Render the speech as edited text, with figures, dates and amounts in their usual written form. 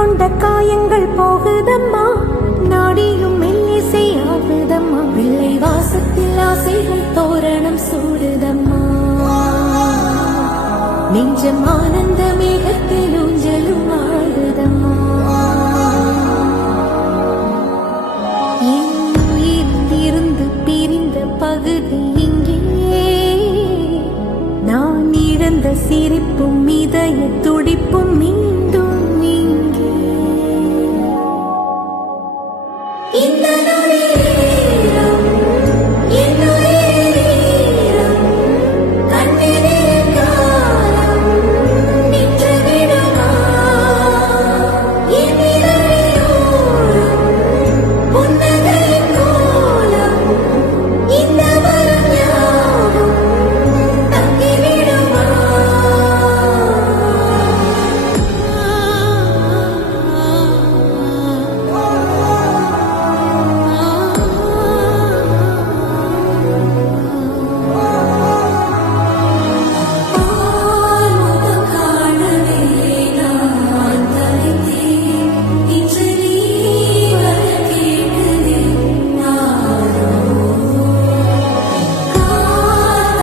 கொண்ட காயங்கள் போகுதம்மா, நாடியும் மெல்லிசை ஆகுதம்மா, பிள்ளை வாசத்தில் ஆசைகள் தோரணம் சூடுதம்மா, நெஞ்சம் ஆனந்த மேகத்தில் ஊஞ்சலும் ஆடுதம்மா. இருந்து பிரிந்த பகுதி இங்கே, நான் இழந்த சிரிப்பும் இதய துடிப்பும்